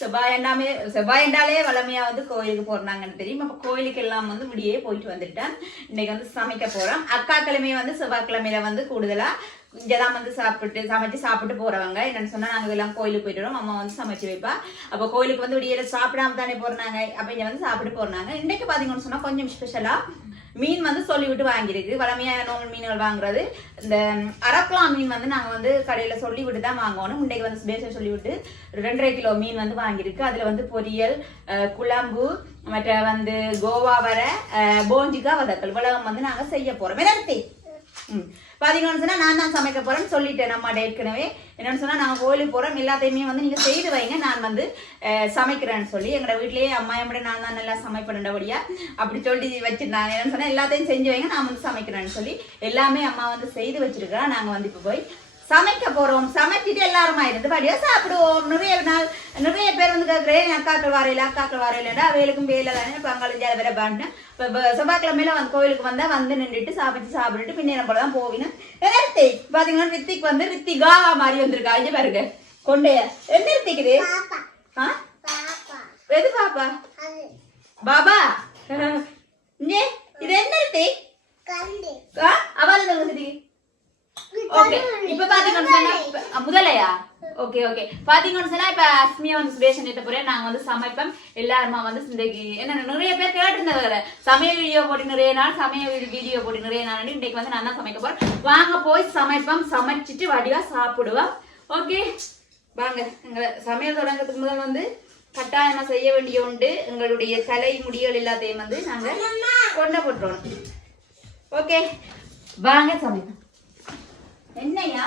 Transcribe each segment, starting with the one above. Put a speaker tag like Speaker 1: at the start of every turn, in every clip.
Speaker 1: செவ்வாய் என்றாமே செவ்வாய் என்றாலே வளமையா வந்து கோயிலுக்கு போறாங்கன்னு தெரியும். அப்ப கோயிலுக்கு எல்லாம் வந்து முடியே போயிட்டு வந்துட்டேன். இன்னைக்கு வந்து சமைக்க போறோம் அக்கா கிழமையை வந்து செவ்வாய்க்கிழமையில வந்து கூடுதலா இங்கதான் வந்து சாப்பிட்டு சமைச்சு சாப்பிட்டு போறவங்க. என்னன்னு சொன்னா நாங்க எல்லாம் கோயிலுக்கு போயிட்டு அம்மா வந்து சமைச்சு வைப்பா. அப்ப கோயிலுக்கு வந்து விடியல சாப்பிடாம தானே போறாங்க அப்ப இங்க வந்து சாப்பிட்டு போறாங்க இன்னைக்கு பாத்தீங்கன்னு சொன்னா கொஞ்சம் ஸ்பெஷலா மீன் வந்து சொல்லிவிட்டு வாங்கியிருக்கு. வளமையா நோமல் மீன்கள் வாங்குறது. இந்த அரக்குலா மீன் வந்து நாங்கள் வந்து கடையில் சொல்லிவிட்டு தான் வாங்கணும் இன்றைக்கு வந்து பேச சொல்லிவிட்டு ரெண்டரை கிலோ மீன் வந்து வாங்கியிருக்கு. அதில் வந்து பொரியல் குழம்பு மற்ற வந்து கோவா வர போஞ்சிக்கா வதக்கல். உலகம் வந்து நாங்கள் செய்ய போகிறோம் என்னத்தை ம். பார்த்தீங்கன்னு சொன்னால் நான் தான் சமைக்க போகிறேன்னு சொல்லிட்டேன் நம்ம ஏற்கனவே. என்னென்னு சொன்னால் நான் கோயிலுக்கு போகிறோம் எல்லாத்தையுமே வந்து நீங்கள் செய்து வைங்க. நான் வந்து சமைக்கிறேன்னு சொல்லி எங்களோட வீட்லேயே அம்மா எப்படி நான் தான் நல்லா சமைப்பேன்டபடியா அப்படி சொல்லி வச்சுருந்தாங்க. என்னென்னு சொன்னால் எல்லாத்தையும் செஞ்சு வைங்க. நான் வந்து சமைக்கிறேன்னு சொல்லி எல்லாமே அம்மா வந்து செய்து வச்சிருக்கிறா. நாங்கள் வந்து இப்போ போய் சமைக்க போறோம். சமைச்சிட்டு எல்லாருமா இருந்து படியா சாப்பிடுவோம். நிறைய நாள் நிறைய பேர் வந்து கேட்குறேன் அக்காக்கள் வரையில அக்காக்கள் வரையிலடா வேலுக்கும் வேலை தானே. பங்காளி ஜால வேற பாண்டு இப்போ செவ்வாய்க்கிழமையில வந்து கோயிலுக்கு வந்தா வந்து நின்றுட்டு சாப்பிட்டு சாப்பிட்டுட்டு பின்னேரம் போல தான் போவினேன். நேரத்தை பாத்தீங்கன்னா ரித்திக் வந்து ரித்திகா மாதிரி வந்திருக்கா. இங்க பாருங்க. கொண்டே என்ன ரித்திக்குது ஆ? எது பாப்பா? பாபா? இது என்ன ரித்திக் அவள் ரித்திக் ஓகே இப்ப பாத்தீங்கன்னு சொன்னா முதலையா? ஓகே ஓகே பாத்தீங்கன்னு சொன்னா இப்ப அஸ்மியா வந்து சுரேஷன் ஏத்த போறேன். நாங்க வந்து சமைப்போம். எல்லாருமா வந்து இன்றைக்கு என்ன நிறைய பேர் கேட்டிருந்தது வேற சமையல் வீடியோ போட்டு நிறைய நாள் சமையல் வீடியோ போட்டு நிறைய நாள். இன்னைக்கு வந்து நான் தான் சமைக்க போறேன். வாங்க போய் சமைப்போம். சமைச்சிட்டு வடிவா சாப்பிடுவோம். ஓகே வாங்க. எங்க சமையல் தொடங்கறதுக்கு முதல் வந்து கட்டாயமா செய்ய வேண்டிய உண்டு. எங்களுடைய தலை முடிகள் எல்லாத்தையும் வந்து நாங்க கொண்ட போட்டுறோம் ஓகே வாங்க சமைப்போம். என்னையா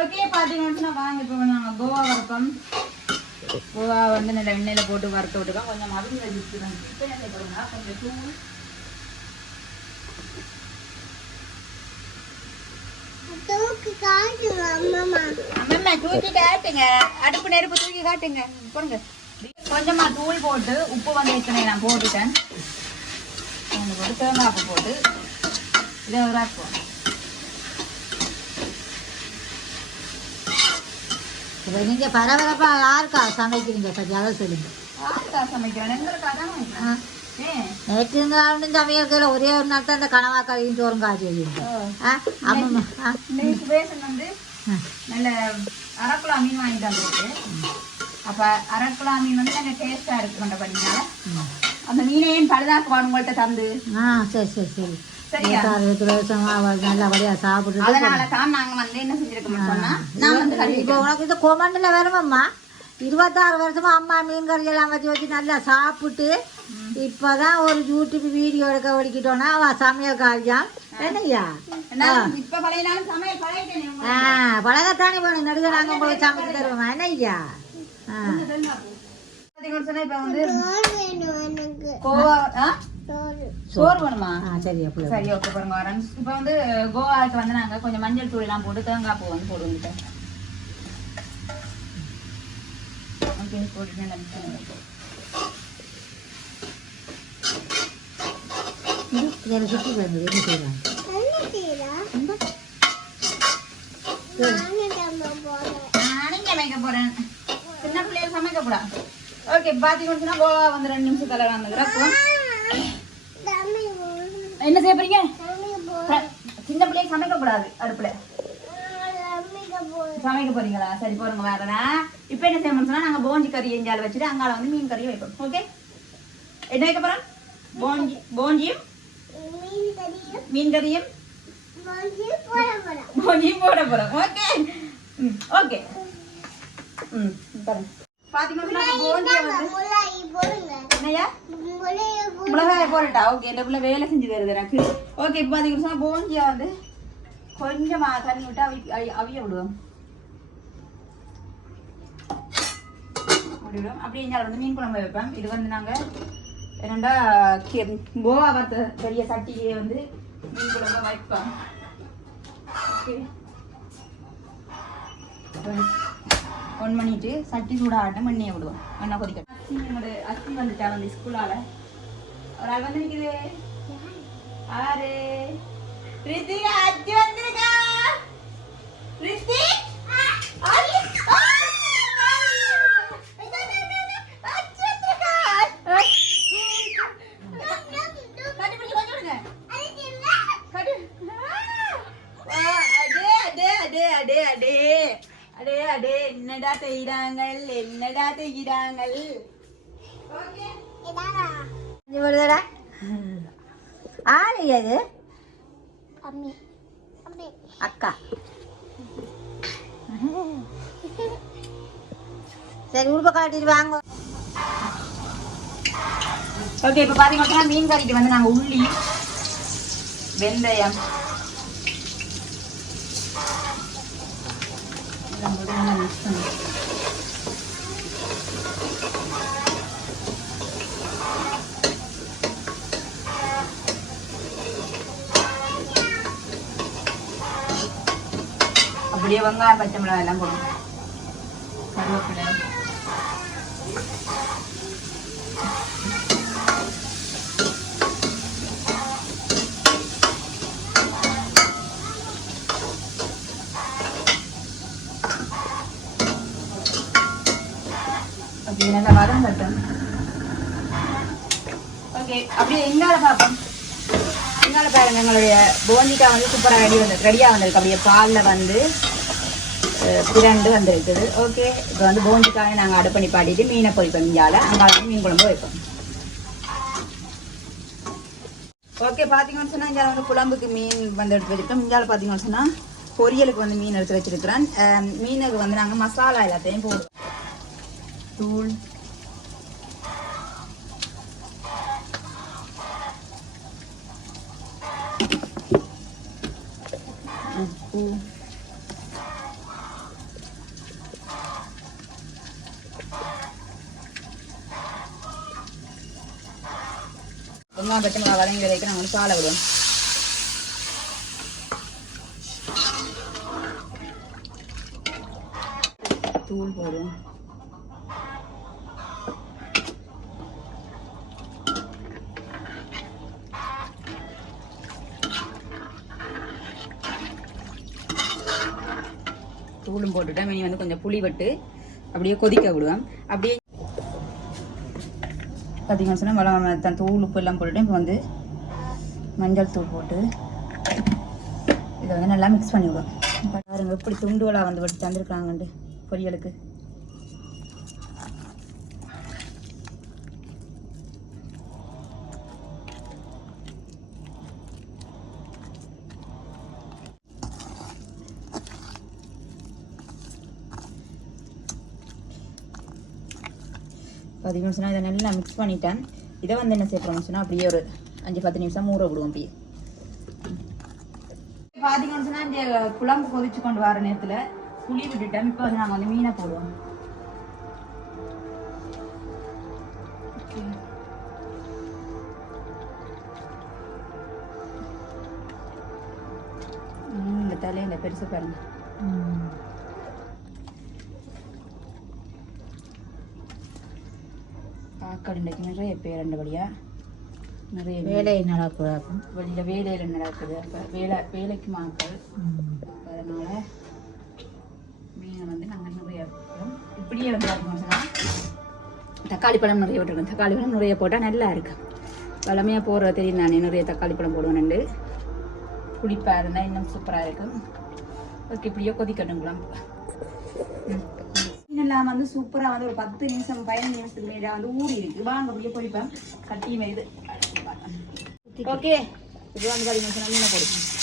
Speaker 1: ஓகே பார்த்தீங்கன்னா வாங்க. இப்போ நாங்கள் கோவா வறுப்போம் கோவா வந்து நல்ல எண்ணெயில் போட்டு வறுத்து விட்டுக்கோம் கொஞ்சம் மருந்து வச்சுருக்கோம் சிக்கன் எண்ணெய் போடுங்க. கொஞ்சம் தூள். தூக்கி காட்டுங்க அடுப்பு நெருப்பு தூக்கி காட்டுங்க. போடுங்க. கொஞ்சமா தூள் போட்டு உப்பு வந்து நான் போட்டுட்டேன். போட்டு தேங்காய் போட்டு ஒரு ஆக்குவோம்
Speaker 2: இப்போ நீங்கள் பரபரப்பா யாருக்கா சமைக்கிறீங்க? அதை சொல்லுங்க.
Speaker 1: யாருக்கா சமைக்கிறேன் எங்களுக்கா தான்
Speaker 2: ஆ.
Speaker 1: ஏன்
Speaker 2: நேற்றுங்க அவனு சமையல்கள் ஒரே ஒரு நாள் தான் இந்த கனவா கறியும் சோறும் காய்ச்சிங்க ஆ ஆமாம்மா ஆ.
Speaker 1: இன்னைக்கு பேசன் வந்து. நல்ல அரக்குலா மீன் வாங்கிட்டு வந்துருக்கு அப்ப அரக்குலா மீன் வந்து நல்ல டேஸ்டா இருக்கு கொண்டபடினால. அந்த மீனையும் பழுதாக்குவான் உங்கள்கிட்ட தந்து.
Speaker 2: ஆ சரி சரி சரி. நல்லபடியாக சாப்பிட்டுட்டு
Speaker 1: அதனால தான் நாங்க வந்து என்ன செஞ்சிருக்கோம்னு சொன்னா நான் வந்து
Speaker 2: இப்போ உனக்கு இந்த கொமண்டில் வருமம்மா இருபத்தாறு வருஷமா அம்மா மீன் கறி எல்லாம் வச்சு வச்சு நல்லா சாப்பிட்டு இப்போதான் ஒரு யூடியூப் வீடியோ எடுக்க வடிக்கிட்டோன்னா அவள் சமையல் காரியம்
Speaker 1: உங்களுக்கு.
Speaker 2: ஆ பழகத்தானே போகணும் நடுக நாங்கள் உங்களுக்கு சமைச்சு தருவோம்? என்னய்யா? ஆ?
Speaker 1: சோறு வேணுமா
Speaker 2: சரி அப்படி
Speaker 1: சரி ஓகே பாருங்க வரேன். இப்போ வந்து கோவாவுக்கு வந்து நாங்க கொஞ்சம் மஞ்சள் தூள் எல்லாம் போட்டு தேங்காய் பூ வந்து போடுவோம் ஓகே போட்டு நல்லா
Speaker 2: சுற்றி வந்து என்ன செய்யலாம்
Speaker 1: சமைக்க போறேன். சின்ன பிள்ளைகள் சமைக்க கூடாது ஓகே பாத்தீங்கன்னு கோவா வந்து ரெண்டு நிமிஷத்துல வந்துக்கிறப்போ என்ன செய்ய போறீங்க? சின்ன பிள்ளைங்க சமைக்க கூடாது அடுப்புல. சமைக்க போறீங்களா? சரி போறோங்க வேறனா இப்போ என்ன செய்யணும்னு சொன்னா நாங்க போஞ்சி கறி எஞ்சால வச்சுட்டு அங்கால வந்து மீன் கறியும் வைப்போம். ஓகே என்ன வைக்க போறோம்? போஞ்சி போஞ்சியும் மீன் கறியும் போஞ்சியும் போட போறோம். ஓகே ஓகே ம் பாருங்க. பாத்தீங்கன்னா போஞ்சியை வந்து. என்னையா மிளகாய போட்டுட்டா ஓகே இந்த பிள்ளை வேலை செஞ்சு தருது எனக்கு. ஓகே இப்போ பார்த்தீங்கன்னா சொன்னா போஞ்சியா வந்து கொஞ்சமா தண்ணி விட்டு அவி அவி- அவிய விடுவோம். விடுவோம். அப்படி இங்கே வந்து மீன் குழம்பு வைப்பேன். இது வந்து நாங்கள் என்னண்டா கே- கோவா பெரிய சட்டியே வந்து மீன் குழம்பு வைப்போம். ஓகே. ஒன் பண்ணிட்டு சட்டி சூடாகட்டும் எண்ணெயை விடுவோம். எண்ணெய் கொதிக்கட்டும். அச்சி என்னோட அச்சி வந்துட்டா வந்து ஸ்கூலால். ஒரு ஆள் வந்திருக்குது. ஆறு. ரித்திகா அச்சி வந்திருக்கா? ரித்தி அச்சு ஆ! அச்சு வந்திருக்கா. கண்டுபிடிச்சு கொஞ்சம் விடுங்க. கண்டு- ஆ! அடே, அடே, அடே, அடே, அடே. அடே, அடே, என்னடா செய்கிறாங்க என்னடா செய்கிறாங்க ஓகே
Speaker 2: இது வருதுடா. ஆளு அக்கா. சரி உடுப்ப காட்டிட்டு வாங்க.
Speaker 1: ஓகே இப்போ பார்த்தீங்கன்னா மீன் கறிக்கு வந்து நாங்கள் உள்ளி வெந்தயம் எல்லாம் நல்லா அப்படியே வெங்காயம் பச்சை மிளகாய் எல்லாம் போடணும் கருவேப்பிலை அப்படியே நல்லா ஓகே அப்படியே எங்கால பார்ப்போம் எங்கால பாருங்க எங்களுடைய போந்திக்கா வந்து சூப்பராக ரெடி வந்து ரெடியாக வந்திருக்கு. அப்படியே பாலில் வந்து திரண்டு பிரண்டு வந்திருக்குது. ஓகே இப்போ வந்து போந்திக்காயை நாங்கள் அடுப்பு பண்ணி பாட்டிட்டு மீனை பொரிப்போம் இங்கால அங்கால மீன் குழம்பு வைப்போம். ஓகே பார்த்தீங்கன்னு சொன்னால் இங்கே வந்து குழம்புக்கு மீன் வந்து எடுத்து வச்சிருக்கோம். இங்கால பார்த்தீங்கன்னு சொன்னால் பொரியலுக்கு வந்து மீன் எடுத்து வச்சுருக்கிறேன் மீனுக்கு வந்து நாங்கள் மசாலா எல்லாத்தையும் போடுவோம். தூள் உப்பு வெங்காயம் பச்சை மிளகா வதங்கி வரைக்கும் நாங்கள் வந்து பாலை விடுவோம் தூள் போடுவோம். போட்டுட்டேன் மீன் வந்து கொஞ்சம் புளி விட்டு அப்படியே கொதிக்க விடுவேன். அப்படியே பார்த்தீங்கன்னு சொன்னால் மிளகா தன் தூள் உப்பு எல்லாம் போட்டுட்டு இப்போ வந்து மஞ்சள் தூள் போட்டு இதை வந்து நல்லா மிக்ஸ் பண்ணிவிடுவோம் பாருங்க எப்படி துண்டுகளாக வந்து வச்சு தந்துருக்காங்கண்டு பொரியலுக்கு. பார்த்தீங்கன்னு சொன்னால் இதை நல்லா மிக்ஸ் பண்ணிட்டேன். இதை வந்து என்ன சொன்னால் அப்படியே ஒரு அஞ்சு பத்து நிமிஷம் ஊற விடுவோம் அப்படியே. பார்த்தீங்கன்னு சொன்னால் இந்த குழம்பு கொதிச்சு கொண்டு வர நேரத்தில் புளி விட்டுட்டேன். இப்போ வந்து நாங்கள் வந்து மீனை போடுவோம். இந்த தலையை இந்த பெருசு பாருங்க. ஆக்கள் இன்றைக்கு நிறைய பேர் ரெண்டபடியா நிறைய வேலை
Speaker 2: நடக்கும்
Speaker 1: வெளியில் வேலையில் நடக்குது? அப்போ வேலை வேலைக்கு மாக்கள். அதனால மீனை வந்து நாங்கள் நிறைய. இப்படியே வந்து தக்காளி பழம் நிறைய விட்டுருக்கோம் தக்காளி பழம் நிறைய போட்டால் நல்லா இருக்கு. வளமையாக போகிற தெரியும் நானே நிறைய தக்காளி பழம் போடுவேன் புளிப்பாக இருந்தால் இன்னும் சூப்பராக இருக்கும். ஓகே இப்படியே கொதிக்கட்டும் குழம்பு ம். இதெல்லாம் வந்து சூப்பராக வந்து ஒரு பத்து நிமிஷம் பதினஞ்சு நிமிஷத்துக்கு மேலே வந்து ஊறி இருக்கு. வாங்க அப்படியே பொரிப்பேன் கட்டி இது ஓகே இது வந்து பதினஞ்சு சொன்னா மீனை போடுவோம்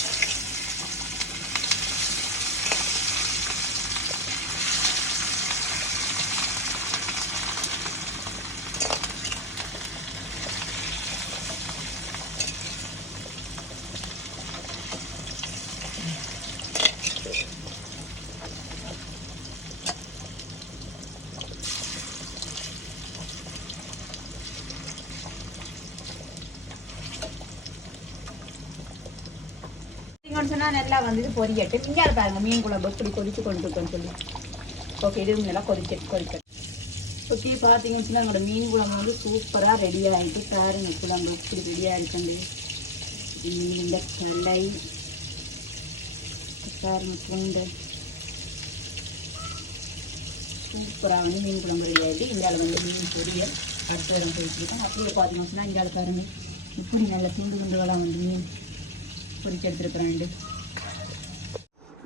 Speaker 1: பார்த்தீங்கன்னு நல்லா வந்து பொரியட்டு இங்கே பாருங்க மீன் குழம்பு இப்படி கொதிச்சு கொண்டு இருக்கோன்னு சொல்லி. ஓகே இது நல்லா கொதிக்க கொதிக்க. ஓகே பார்த்தீங்கன்னு சொன்னா எங்களோட மீன் குழம்பு வந்து சூப்பராக ரெடி ஆகிட்டு பாருங்க குழம்பு இப்படி ரெடி ஆகிடுச்சு இந்த கலை. பாருங்க பூண்டு. சூப்பராக வந்து மீன் குழம்பு ரெடி ஆகிட்டு இந்தியாவில் வந்து மீன் பொரியல். அடுத்த வரும் போயிட்டுருக்கோம் அப்படியே பார்த்தீங்கன்னா இந்தியாவில் பாருங்க இப்படி நல்ல துண்டு துண்டுகளாக வந்து மீன் பொறிக்க எடுத்துருக்குறேன்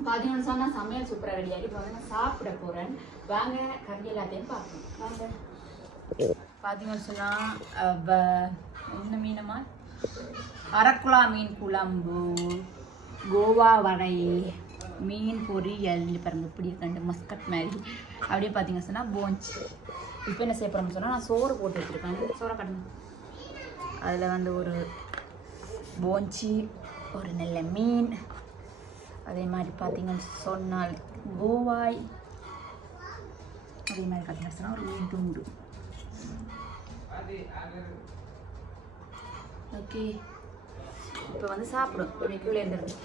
Speaker 1: பார்த்தீங்கன்னு சொன்னால் சமையல் சூப்பராக ரெடி ஆகி இப்போ வந்து நான் சாப்பிட போகிறேன் வாங்க கறி எல்லாத்தையும் பார்ப்போம் வாங்க. பார்த்தீங்கன்னு சொன்னால் என்ன மீனம்மா? அரக்குழா மீன் குழம்பு கோவா வடை மீன் பொரியல் இங்க பாருங்க இப்படி ரெண்டு மஸ்கட் மாதிரி. அப்படியே பார்த்தீங்க சொன்னால் போஞ்ச் இப்போ என்ன செய்ய போகிறோம்னு சொன்னால் நான் சோறு போட்டு வச்சுருக்கேன். சோறை கட்டணும் அதில் வந்து ஒரு போஞ்சி ஒரு நல்ல மீன் அதே மாதிரி பார்த்தீங்கன்னு சொன்னால் கோவாய். அதே மாதிரி பார்த்தீங்கன்னா சொன்னால் ஒரு மீன் ஓகே. இப்போ வந்து சாப்பிடும். ஒரு கீழே இருந்துருக்கு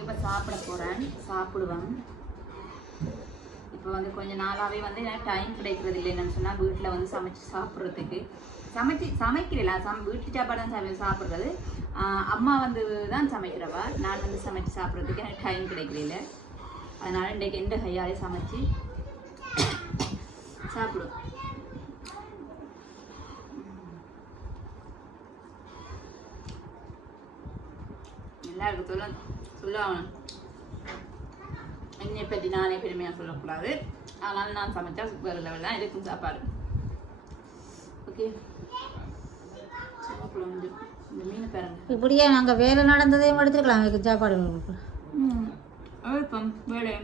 Speaker 1: இப்போ சாப்பிட போகிறேன் சாப்பிடுவேன். இப்போ வந்து கொஞ்சம் நாளாகவே வந்து எனக்கு டைம் கிடைக்கிறது இல்லை. சொன்னால் வீட்டில் வந்து சமைச்சு சாப்பிட்றதுக்கு. சமைச்சு சமைக்கிறல சம் வீட்டு சாப்பாடு தான் சமை சாப்பிட்றது. அம்மா வந்து தான் சமைக்கிறவா? நான் வந்து சமைச்சு சாப்பிட்றதுக்கு எனக்கு டைம் கிடைக்கல அதனால் இன்றைக்கு எந்த கையாலே சமைச்சு சாப்பிடும். நல்லா இருக்கு சொல்ல சொல்ல ஆகணும் என்னை பற்றி நானே பெருமையாக சொல்லக்கூடாது. அதனால நான் சமைச்சா வேறு லெவல் தான் இருக்கும் சாப்பாடு. ஓகே வந்து இந்த மீனை பாருங்க.
Speaker 2: இப்படியே நாங்கள் வேலை நடந்ததையும் எடுத்துக்கலாம் வைக்க சாப்பாடு
Speaker 1: அழுப்பம் வேலை.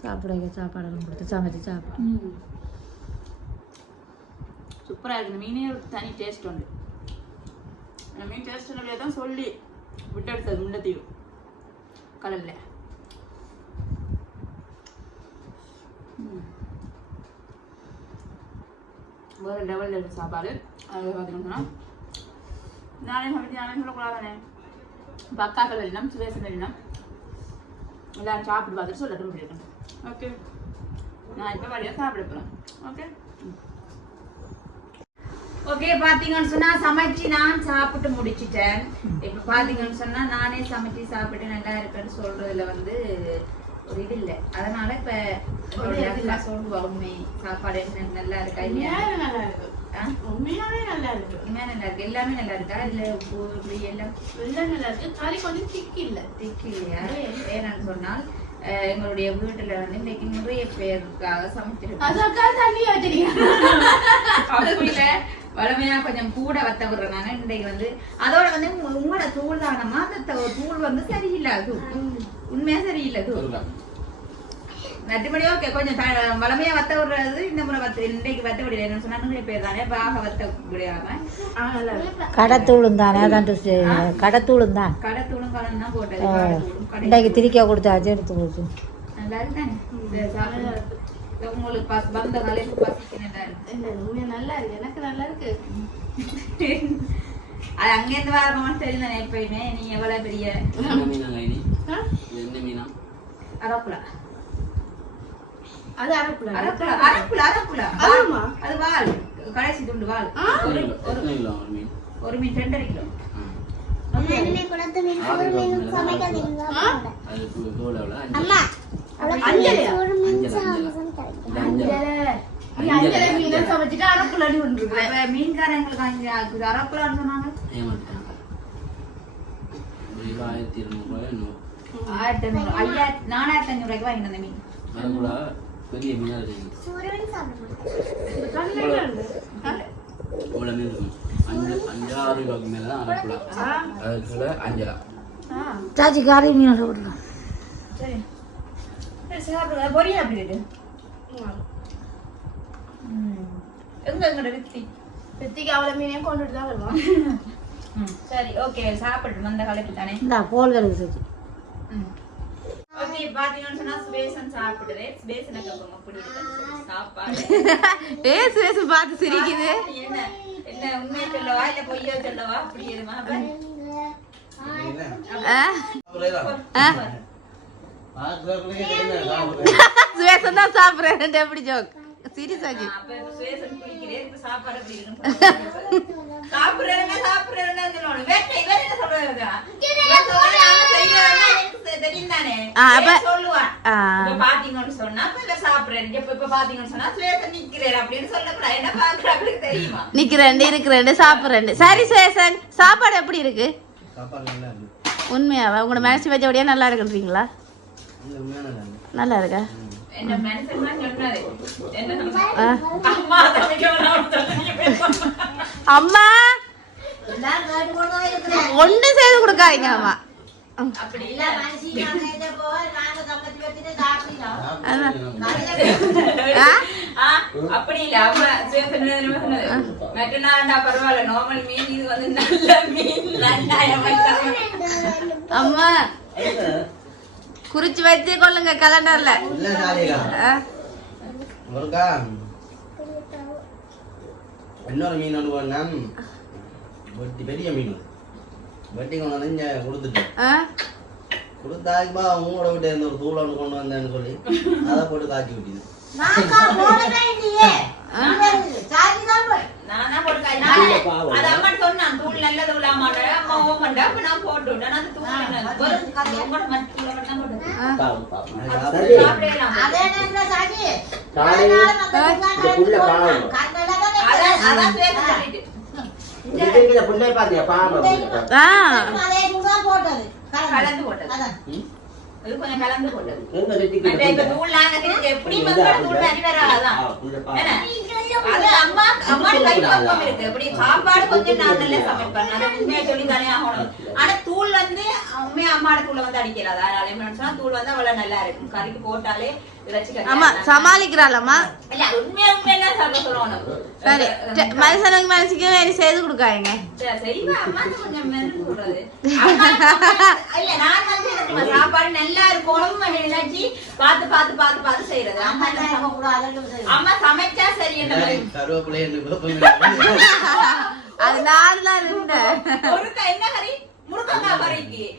Speaker 2: சாப்பிட வைக்க சாப்பாடு கொடுத்து சமைச்சு சாப்பிடு.
Speaker 1: சூப்பராக இருக்கு. இந்த மீனே ஒரு தனி டேஸ்ட் உண்டு. மீன் டேஸ்ட் தான் சொல்லி விட்டெடுத்தது முன்னத்தையும் கடல்ல ம். வேறு லெவலில் இருக்கு சாப்பாடு. அது பார்த்தீங்கன்னா நானே சமைச்சு நானே சொல்லக்கூடாதானே இப்போ அக்காக்கள் எல்லாம் சுவேசன் எல்லாம் எல்லாரும் சாப்பிட்டு பார்த்துட்டு சொல்லட்டும் முடியும் ஓகே நான் இப்போ வழியாக சாப்பிட போகிறேன் ஓகே ஓகே பாத்தீங்கன்னு சொன்னா சமைச்சு நான் சாப்பிட்டு முடிச்சிட்டேன். இப்ப பாத்தீங்கன்னு சொன்னா நானே சமைச்சு சாப்பிட்டு நல்லா இருக்குன்னு சொல்றதுல வந்து ஒரு இது இல்ல. அதனால இப்ப எல்லாம் சொல்லுவா உண்மை சாப்பாடு என்ன நல்லா இருக்கா இல்லையா?
Speaker 3: நல்லா இருக்கு? உண்மையாவே நல்லா இருக்கு.
Speaker 1: உண்மையா நல்லா இருக்கு. எல்லாமே நல்லா இருக்கா? இல்ல உப்பு இப்படி எல்லாம்?
Speaker 3: எல்லாம் நல்லா இருக்கு. கறி கொஞ்சம் திக் இல்ல.
Speaker 1: திக்கு இல்லையா? ஏன்னு சொன்னால் எங்களுடைய வீட்டுல வந்து இன்னைக்கு நிறைய பேருக்காக சமைச்சிருக்கோம். வளமையா கொஞ்சம் கூட வத்த விடுறாங்க இன்றைக்கு வந்து அதோட வந்து உங்க- உங்களோட தூள் தானமா அந்த தூள் வந்து சரியில்லை அது உண்மையா சரியில்லை தூள் மற்றபடி ஓகே கொஞ்சம் வளமையா வத்த விடுறது இந்த முறை வத்த இன்றைக்கு வத்த விடல என்ன சொன்னா நிறைய பேர் தானே பாக வத்த விடாம
Speaker 3: இருக்கு
Speaker 2: கடைத்தூளும் தானே அதான் கடைத்தூளும் தான்.
Speaker 1: கடை தூளும் கலந்து தான் போட்டது
Speaker 2: இன்றைக்கு திரிக்க கொடுத்தாச்சு எடுத்து கொடுத்து.
Speaker 1: நல்லா. இது உங்களுக்கு பஸ் வந்த காலையில் பசிக்கு நல்லா இருக்கு.
Speaker 3: நல்லா இருக்கு எனக்கு நல்லா இருக்கு.
Speaker 1: அது அங்கேருந்து வரணும்னு தெரியும் எப்பயுமே. நீ எவ்வளவு பெரிய
Speaker 4: என்ன மீனா?
Speaker 1: அரப்புலா.
Speaker 3: அது ஆமா.
Speaker 1: அது வால். கடைசி துண்டு வால்.
Speaker 4: கிலோ ஒரு மீன்?
Speaker 1: ஒரு மீன் ரெண்டரை கிலோ.
Speaker 3: அஞ்சலையா
Speaker 4: அஞ்சல்,
Speaker 1: மீன்காரங்களுக்கு அரப்புலான்னு சொன்னாங்க
Speaker 4: ஆயிரத்தி
Speaker 1: ஐநூறு ஐயாயிரத்தி நாலாயிரத்தி ஐநூறு ரூபாய்க்கு வாங்கிட்டு வந்த மீன்.
Speaker 4: அதுக்குள்ள பெரிய மீனா இவ்வளோ மீன் அஞ்சு அஞ்சு ஆறு கிலோக்கு மேலே தான் அரைக்குலா அதுக்குள்ள அஞ்சலா
Speaker 2: சாச்சி கறி மீன் சாப்பிடலாம்
Speaker 1: சரி. சாப்பிடுங்க பொரியல் அப்படி இருக்கு? எங்க எங்கட வித்தி
Speaker 3: பெத்திக்கு அவ்வளோ மீனையும் கொண்டுட்டு தான் வருவான்
Speaker 1: சரி ஓகே சாப்பிட்டு வந்த காலைக்கு தானே.
Speaker 2: இந்த போல் கருக்கு சாச்சி
Speaker 1: ஓகே பாத்தீங்கன்னு சொன்னா சுபேசன் சாப்பிடுது சுபேசனுக்கு அப்புறமா பிடிக்குது சாப்பாடு.
Speaker 3: ஏசு ஏசு பார்த்து சிரிக்குது.
Speaker 1: என்ன என்ன உண்மையை சொல்லவா? இல்ல பொய்யா சொல்லவா? அப்படி எதுமா
Speaker 3: சுவேசம் தான் சாப்பிடுறேன். எப்படி ஜோக்? சீரியஸாஜி
Speaker 1: அப்ப சுவேசன் குளிக்கிறேன் இப்ப சாப்பாடு எப்படி இருக்குன்னு சாப்பிடுறேன்னா சாப்பிடுறேன்னா சொல்லணும் வேட்டை இவர் என்ன சொல்றது இவன் சொல்றது அவங்க செய்யறதுன்னா எனக்கு தெரியும் தானே
Speaker 3: ஆ, அப்ப-
Speaker 1: சொல்லுவான் பாத்தீங்கன்னு சொன்னா இப்ப சாப்பிடுறேன். இப்ப இப்ப பாத்தீங்கன்னு சொன்னா சுவேசன் நிக்கிறேன் அப்படின்னு சொல்லக்கூடாது. என்ன பாக்குறாங்களுக்கு தெரியுமா?
Speaker 3: நிக்கிறேன் இருக்கிறேன் சாப்பிடுறேன் சரி சுவேசன் சாப்பாடு எப்படி இருக்கு?
Speaker 5: சாப்பாடு நல்லா இருக்கு.
Speaker 3: உண்மையாவா? உங்களோட மனசு வச்சபடியா நல்லா இருக்குன்றீங்களா?
Speaker 5: நல்லா இருக்கு.
Speaker 1: அம்மா.
Speaker 3: ஒண்ணு செய்து கொடுக்காதீங்க அம்மா.
Speaker 1: அப்படி
Speaker 2: இல்ல,
Speaker 1: அம்மா சுவேசன் பரவாயில்ல நார்மல் மீன் இது வந்து நல்ல மீன்
Speaker 3: அம்மா குறிச்சு வைத்து கொள்ளுங்க கலண்டர்ல
Speaker 5: இல்ல இன்னொரு மீன் ஒன்று பெரிய மீன். வெட்டி கொண்டு வந்து இங்க கொடுத்துட்டேன்? கொடுத்தாக்குப்பா உங்களோட விட்டு இருந்த ஒரு தூள் ஒன்று கொண்டு வந்தேன்னு சொல்லி அதை போட்டு தாக்கி
Speaker 2: தான்
Speaker 1: அதான் கலந்து போட்டது. அது கொஞ்சம் போட்டது. எப்படி? அது அம்மா இருக்கு அப்படி சாப்பாடு கொஞ்சம் நான் நல்லா சமைப்பேன் அதை உண்மையா சொல்லி தானே ஆகணும் ஆனா தூள் வந்து உண்மையா அம்மாட தூளை வந்து அடிக்கிறாது அதனால என்ன சொன்னா தூள் வந்து அவ்வளவு நல்லா இருக்கும் கறிக்கு போட்டாலே
Speaker 3: ஆமா சமாளிக்கிறாளம்மா. சரி மனுஷனுக்கு மனசுக்கு வேறு செய்து கொடுக்காதீங்க.
Speaker 1: சாப்பாடு நல்லா இருக்கணும் நினைச்சு பார்த்து பார்த்து பார்த்து பார்த்து செய்யறது அம்மா என்ன சமை- அம்மா சமைச்சா சரி
Speaker 3: அது நான் தான் இருந்தேன்
Speaker 1: என்ன கறி? முருக்கங்காய் கறிக்கு.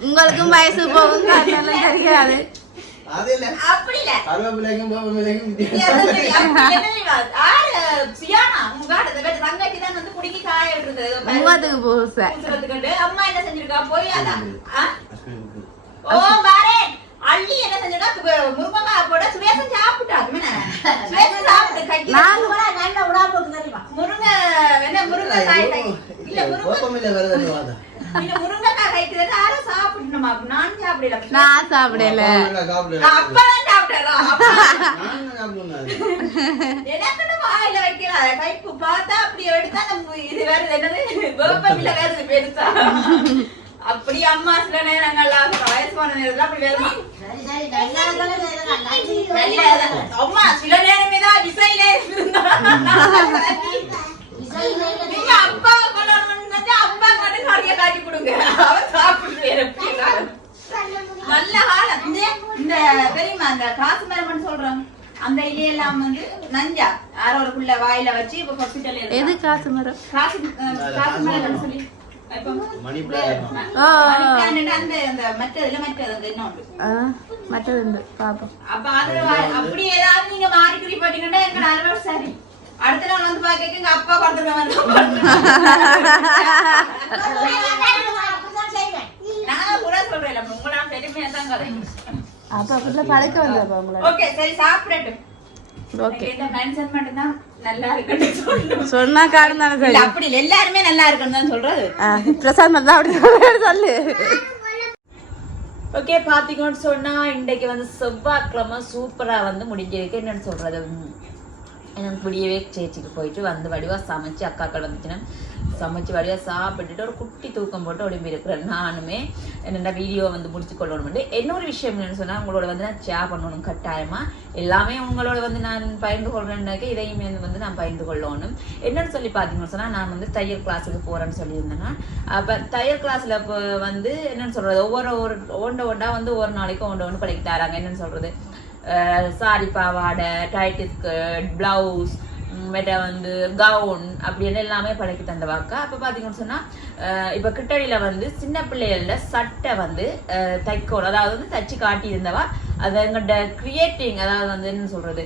Speaker 3: உங்களுக்கும் வயசு போகும் தெரியாது. மூவாத்துக்கு
Speaker 1: அம்மா என்ன செஞ்சிருக்கா? போய் அதான். ஓ அள்ளி என்ன செஞ்சா முருங்கக்காய் போட சுவேசம் சாப்பிட்டா. என்ன? சுவேசம் சாப்பிட்டு கைக்கு முருங்கை என்ன முருங்கைக்காய் கை இல்ல முருங்கை
Speaker 5: வருதுன்னு வாதா.
Speaker 1: இல்ல முருங்கைக்காய் கைக்கிறது யாரும் சாப்பிடணுமா? நான் சாப்பிடல.
Speaker 3: நான் சாப்பிடல.
Speaker 5: அப்பா சாப்பிடு.
Speaker 1: அப்பதான். எனக்குன்னு வாயில வைக்கல. கைப்பு பார்த்தா அப்படி எடுத்தா இது வருது என்னது? வேப்பமில்ல பெருசா. அப்படி அம்மா சில நேரங்கள்லாம் வயசான நேரத்துல அப்படி நல்ல அம்மா சில நேரமே தான் விசையிலே இருந்தா. நீங்க அப்பா கொள்ளணும்னு அப்பா மட்டும் நிறைய காட்டி கொடுங்க. அவர் சாப்பிடுவாரு நல்ல காலம். இந்த இந்த தெரியுமா அந்த காசு மரம்னு சொல்றோம். அந்த இலையெல்லாம் வந்து நஞ்சா. யாரோ ஒரு புள்ள வாயில வச்சு இப்ப ஹாஸ்பிட்டல்
Speaker 3: எது காசு மரம்?
Speaker 1: காசு காசு மரம்னு சொல்லி. மற்றது
Speaker 3: உண்டு. பாப்போம்.
Speaker 1: அப்ப அது அப்படி ஏதாவது நீங்க மாறி குறி போட்டீங்கன்னா எங்க அலுவலர் சரி. அடுத்த நாள் வந்து பாக்க அப்பா கதை.
Speaker 3: அப்ப அப்படில பழக்க வந்தப்ப உங்களை
Speaker 1: ஓகே சரி சாப்பிடட்டும்.
Speaker 3: சொன்னா காரணம் தானே
Speaker 1: இல்ல
Speaker 3: சரி
Speaker 1: அப்படி இல்ல எல்லாருமே நல்லா இருக்குன்னு தான் சொல்றது.
Speaker 3: பிரசாத் மட்டும் அப்படி சொல்லு,
Speaker 1: ஓகே பாத்தீங்கன்னு சொன்னா இன்னைக்கு வந்து செவ்வாய்க்கிழமை சூப்பரா வந்து முடிஞ்சிருக்கு என்னன்னு சொல்றது? எனக்கு முடியவே சேச்சிக்கு போயிட்டு வந்து வடிவா சமைச்சு அக்காக்கள் வந்துச்சுன்னா சமைச்சு வழியாக சாப்பிட்டுட்டு ஒரு குட்டி தூக்கம் போட்டு உடம்பு இருக்கிறேன். நானுமே என்னென்ன வீடியோ வந்து முடிச்சு கொள்ளணும் இன்னொரு விஷயம் என்னன்னு சொன்னா உங்களோட வந்து நான் ஷேர் பண்ணணும் கட்டாயமா. எல்லாமே உங்களோட வந்து நான் பகிர்ந்து கொள்றேன்னாக்க இதையுமே வந்து நான் பகிர்ந்து கொள்ளணும். என்னன்னு சொல்லி பார்த்தீங்கன்னு சொன்னா நான் வந்து தையல் கிளாஸுக்கு போறேன்னு சொல்லியிருந்தேன்னா அப்ப தையல் கிளாஸ்ல வந்து என்னன்னு சொல்றது ஒவ்வொரு ஒரு ஒன்று ஒன்றா வந்து ஒரு நாளைக்கு ஒன்று ஒன்று படிக்க தராங்க. என்னன்னு சொல்றது சாரி பாவாடை டைட்டு ஸ்கர்ட் பிளவுஸ் மற்ற வந்து கவுன் அப்படின்னு எல்லாமே பழக்கி தந்தவாக்கா அப்போ பார்த்தீங்கன்னு சொன்னால் இப்போ கிட்டடியில் வந்து சின்ன பிள்ளைகள சட்டை வந்து அஹ், தைக்கணும் அதாவது வந்து தச்சு காட்டியிருந்தவா. அது எங்கள்கிட்ட கிரியேட்டிங் அதாவது வந்து என்ன சொல்கிறது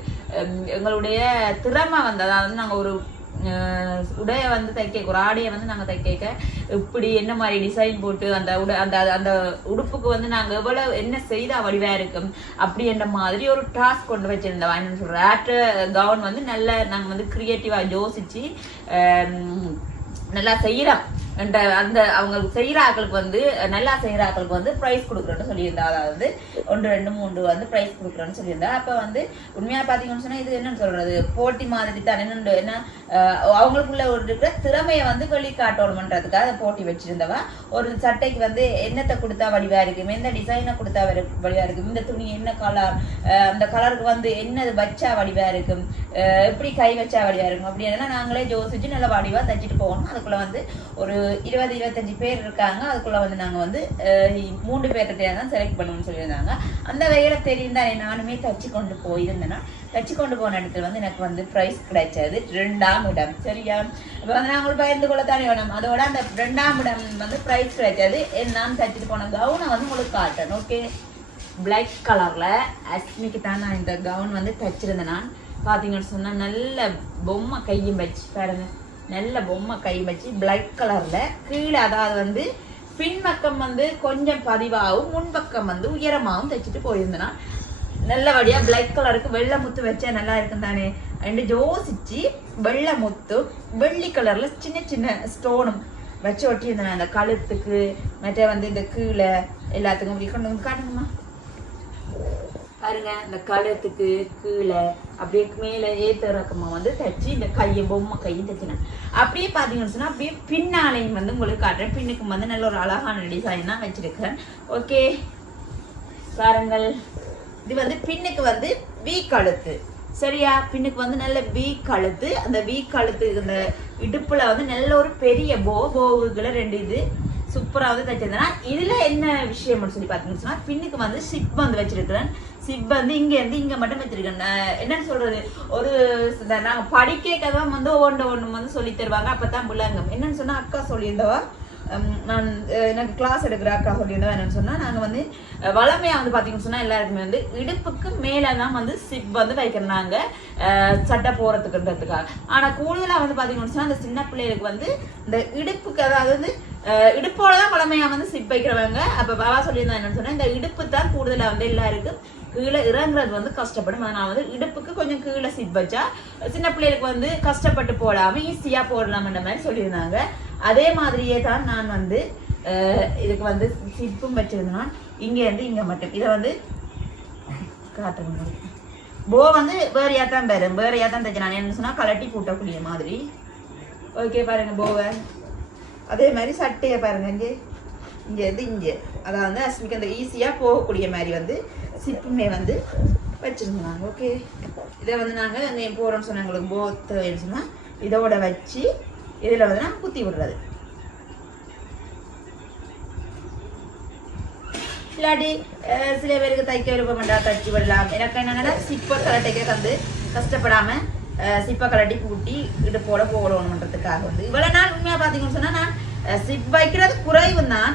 Speaker 1: எங்களுடைய திறமை வந்து அதாவது வந்து நாங்கள் ஒரு உடைய வந்து தைக்க ஒரு ஆடையை வந்து நாங்கள் தைக்க இப்படி என்ன மாதிரி டிசைன் போட்டு அந்த உட அந்த அந்த உடுப்புக்கு வந்து நாங்கள் எவ்வளவு என்ன செய்தால் வடிவாக இருக்கும் அப்படி என்ற மாதிரி ஒரு டாஸ்க் கொண்டு வச்சிருந்தோம். என்ன சொல்கிறேன் ஆற்ற கவுன் வந்து நல்ல நாங்கள் வந்து கிரியேட்டிவாக யோசிச்சு நல்லா செய்கிறோம் அந்த அவங்க செய்யற வந்து நல்லா செய்யற வந்து ப்ரைஸ் கொடுக்குறோன்னு சொல்லியிருந்தா. அதாவது ஒன்று ரெண்டு மூன்று வந்து ப்ரைஸ் கொடுக்குறோன்னு சொல்லியிருந்தா. அப்போ வந்து உண்மையாக பார்த்தீங்கன்னு சொன்னால் இது என்னன்னு சொல்றது? போட்டி மாதிரி தான் என்னென்னு என்ன அவங்களுக்குள்ள ஒரு இருக்கிற திறமையை வந்து வெளிக்காட்டணுன்றதுக்காக போட்டி வச்சிருந்தவா. ஒரு சட்டைக்கு வந்து என்னத்தை கொடுத்தா வடிவாக இருக்கும்? எந்த டிசைனை கொடுத்தா வடிவாக இருக்கும்? இந்த துணி என்ன கலர் அந்த கலருக்கு வந்து என்னது வச்சா வடிவாக இருக்கும்? எப்படி கை வச்சா வடிவாக இருக்கும்? அப்படின்னா நாங்களே ஜோசிச்சு நல்ல வடிவாக தைச்சிட்டு போகணும். அதுக்குள்ள வந்து ஒரு இருபது இருபத்தஞ்சு பேர் இருக்காங்க. அதுக்குள்ள வந்து நாங்க வந்து மூன்று பேர்கிட்ட தான் செலக்ட் பண்ணணும்னு சொல்லியிருந்தாங்க. அந்த வகையில தெரிந்தா நானுமே தச்சு கொண்டு போயிருந்தேன்னா தச்சு கொண்டு போன இடத்துல வந்து எனக்கு வந்து ப்ரைஸ் கிடைச்சது. ரெண்டாம் இடம். சரியா? இப்போ வந்து நாங்கள் பகிர்ந்து கொள்ளத்தானே வேணும். அதோட அந்த ரெண்டாம் இடம் வந்து ப்ரைஸ் கிடைச்சது. நான் தச்சுட்டு போன கவுனை வந்து உங்களுக்கு காட்டணும் ஓகே பிளாக் கலர்ல அஸ்மிக்கு தான் நான் இந்த கவுன் வந்து தச்சிருந்தேன் நான். பார்த்தீங்கன்னு சொன்னால் நல்ல பொம்மை கையும் வச்சு பாருங்க. நல்ல பொம்மை கை வச்சு பிளாக் கலரில் கீழே அதாவது வந்து பின்பக்கம் வந்து கொஞ்சம் பதிவாகவும் முன்பக்கம் வந்து உயரமாகவும் தைச்சிட்டு போயிருந்தேன்னா நல்லபடியாக பிளாக் கலருக்கு வெள்ளை முத்து வச்சா நல்லா இருக்கும் தானே. ரெண்டு யோசிச்சு வெள்ளை முத்து வெள்ளி கலரில் சின்ன சின்ன ஸ்டோனும் வச்சு ஒட்டியிருந்தேன். அந்த கழுத்துக்கு மற்ற வந்து இந்த கீழே எல்லாத்துக்கும் இப்படி கொண்டு வந்து காட்டுங்கம்மா. பாருங்க இந்த கழுத்துக்கு கீழே அப்படியே மேலே ஏத்த ரக்கமாக வந்து தைச்சி இந்த கையை பொம்மை கையும் தைச்சினேன். அப்படியே பார்த்தீங்கன்னு சொன்னால் அப்படியே பின்னாலையும் வந்து உங்களுக்கு காட்டுறேன். பின்னுக்கும் வந்து நல்ல ஒரு அழகான டிசைன் தான் வச்சிருக்கேன். ஓகே பாருங்கள். இது வந்து பின்னுக்கு வந்து வீ கழுத்து. சரியா? பின்னுக்கு வந்து நல்ல வீ கழுத்து. அந்த வீ கழுத்து இந்த இடுப்புல வந்து நல்ல ஒரு பெரிய போ போவுகளை ரெண்டு இது சூப்பராக வந்து தைச்சிருந்தேன்னா இதுல என்ன விஷயம்னு சொல்லி பார்த்தீங்கன்னு சொன்னா பின்னுக்கு வந்து சிப் வந்து வச்சிருக்கிறேன். சிப் வந்து இங்க இருந்து இங்க மட்டும் வச்சிருக்கேன் என்னன்னு சொல்றது? ஒரு நாங்க படிக்கதான் வந்து ஒன்று ஒன்று வந்து சொல்லி தருவாங்க. அப்பதான் புள்ளாங்க என்னன்னு சொன்னா அக்கா சொல்லியிருந்தவா? நான் எனக்கு கிளாஸ் எடுக்கிற அக்கா சொல்லியிருந்தவா? என்னன்னு சொன்னா நாங்க வந்து வளமையா வந்து பாத்தீங்கன்னு சொன்னா எல்லாருக்குமே வந்து இடுப்புக்கு மேல தான் வந்து சிப் வந்து வைக்கிறாங்க சட்டை போறதுக்குன்றதுக்காக. ஆனா கூடுதலா வந்து பாத்தீங்கன்னு சொன்னா அந்த சின்ன பிள்ளைகளுக்கு வந்து இந்த இடுப்புக்கு அதாவது வந்து இடுப்போட தான் வளமையா வந்து சிப் வைக்கிறவங்க. அப்ப பாபா சொல்லியிருந்தா என்னன்னு சொன்னா இந்த இடுப்பு தான் கூடுதலா வந்து எல்லாருக்கும் கீழே இறங்குறது வந்து கஷ்டப்படும். அதனால வந்து இடுப்புக்கு கொஞ்சம் கீழே சிப் வச்சா சின்ன பிள்ளைகளுக்கு வந்து கஷ்டப்பட்டு போடாம ஈஸியா போடலாம்ன்ற மாதிரி சொல்லியிருந்தாங்க. அதே மாதிரியே தான் நான் வந்து இதுக்கு வந்து சிப்பும் வச்சிருந்தேன் இங்க இருந்து இங்க மட்டும். இதை வந்து காட்டுங்க போ வந்து வேறையா தான் பெறும் வேறையா தான் தைச்சு நான் என்ன சொன்னா கலட்டி கூட்டக்கூடிய மாதிரி. ஓகே பாருங்க போவை. அதே மாதிரி சட்டையை பாருங்க இங்கே. இங்கே இருந்து இங்கே. அதாவது அஸ்மிக்கு அந்த ஈஸியாக போகக்கூடிய மாதிரி வந்து சிப்புமே வந்து வச்சுருந்தாங்க ஓகே இதை வந்து நாங்க அங்கே போறோம்னு சொன்னாங்க போத்து சொன்னால் இதோட வச்சு இதுல வந்து நாங்கள் குத்தி விடுறது. இல்லாட்டி சில பேருக்கு தைக்க விருப்பம் வேண்டா தச்சு விடலாம். எனக்கு என்னென்னா சிப்பை கலட்டைக்க வந்து கஷ்டப்படாம சிப்பை கலட்டி கூட்டி இடுப்போட போடணுன்றதுக்காக வந்து. இவ்வளவு நாள் உண்மையா பார்த்தீங்கன்னு சொன்னா நான் சிப் வைக்கிறது குறைவு தான்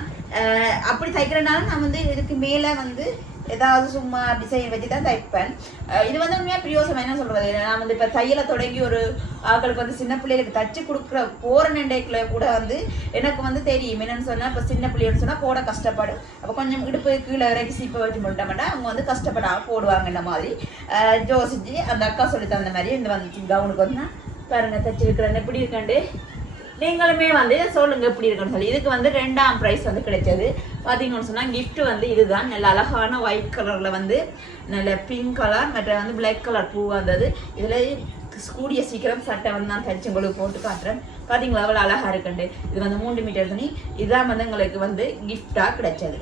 Speaker 1: அப்படி தைக்கிறனால நான் வந்து இதுக்கு மேல வந்து ஏதாவது சும்மா டிசைன் வச்சு தான் தைப்பேன். இது வந்து உண்மையாக பிரியோசம் என்ன சொல்கிறது நான் வந்து இப்போ தையலை தொடங்கி ஒரு ஆட்களுக்கு வந்து சின்ன பிள்ளைகளுக்கு தச்சு கொடுக்குற போகிற நெண்டைக்குள்ள கூட வந்து எனக்கு வந்து தெரியும். என்னன்னு சொன்னால் இப்போ சின்ன பிள்ளைன்னு சொன்னால் போட கஷ்டப்படும் அப்போ கொஞ்சம் இடுப்பு கீழே இறக்கி சீப்பை வச்சு போட்டோம்னா அவங்க வந்து கஷ்டப்பட போடுவாங்க இந்த மாதிரி. அஹ் யோசிச்சு அந்த அக்கா சொல்லி தந்த மாதிரி இந்த வந்து கவுனுக்கு வந்து நான் பாருங்க தச்சிருக்கிறேன் எப்படி இருக்கண்டு? நீங்களுமே வந்து சொல்லுங்க எப்படி இருக்குன்னு சொல்லி. இதுக்கு வந்து ரெண்டாம் ப்ரைஸ் வந்து கிடைச்சது. பார்த்தீங்கன்னு சொன்னால் கிஃப்ட் வந்து இதுதான். நல்ல அழகான ஒயிட் கலரில் வந்து நல்ல பிங்க் கலர் மற்ற வந்து பிளாக் கலர் பூ வந்தது. இதில் கூடிய சீக்கிரம் சட்டை வந்து நான் தச்சு உங்களுக்கு போட்டு காட்டுறேன். பார்த்தீங்களா அவ்வளோ அழகாக இருக்குண்டு. இது வந்து மூன்று மீட்டர் துணி. இதுதான் வந்து எங்களுக்கு வந்து கிஃப்டாக கிடைச்சது.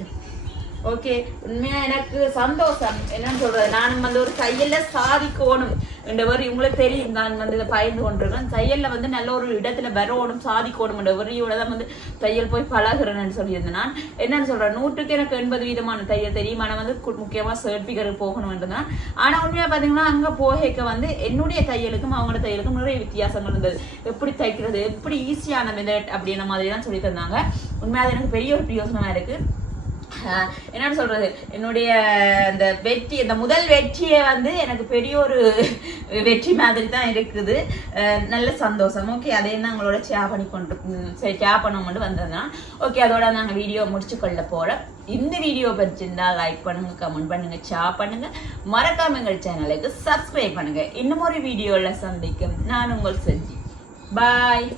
Speaker 1: ஓகே உண்மையா எனக்கு சந்தோஷம். என்னன்னு சொல்றது நான் வந்து ஒரு தையல்ல சாதிக்கணும். என்றவர் இவங்களுக்கு தெரியும் நான் வந்து இதை பயந்து கொண்டிருக்கேன். தையல்ல வந்து நல்ல ஒரு இடத்துல வரணும் சாதிக்கணும் என்ற வரியோட தான் வந்து தையல் போய் பழகிறேன்னு சொல்லியிருந்தேன் நான். என்னன்னு சொல்றேன் நூற்றுக்கு எனக்கு எண்பது வீதமான தையல் தெரியும்? ஆனால் வந்து கு- முக்கியமா சர்டிபிகேட் போகணும் தான். ஆனா உண்மையா பாத்தீங்கன்னா அங்க போகைக்க வந்து என்னுடைய தையலுக்கும் அவங்களோட தையலுக்கும் நிறைய வித்தியாசங்கள் இருந்தது. எப்படி தைக்கிறது எப்படி ஈஸியான மெதட் அப்படின்ற மாதிரி தான் சொல்லி தந்தாங்க. உண்மையாக அது எனக்கு பெரிய ஒரு பிரயோசனமா இருக்கு. என்னன்னு சொல்றது? என்னுடைய அந்த வெற்றி இந்த முதல் வெற்றியை வந்து எனக்கு பெரிய ஒரு வெற்றி மாதிரி தான் இருக்குது. நல்ல சந்தோஷம். ஓகே அதே தான் உங்களோட ஷேர் பண்ணி கொண்டு சரி ஷேர் பண்ண மட்டும் வந்ததுதான் ஓகே அதோட நாங்கள் வீடியோ முடிச்சு கொள்ள போகிறோம் இந்த வீடியோ பிடிச்சிருந்தா லைக் பண்ணுங்க கமெண்ட் பண்ணுங்க ஷேர் பண்ணுங்க. மறக்காம எங்கள் சேனலுக்கு சப்ஸ்கிரைப் பண்ணுங்க. இன்னும் ஒரு வீடியோவில் சந்திக்கும். நான் உங்கள் செஞ்சி பாய்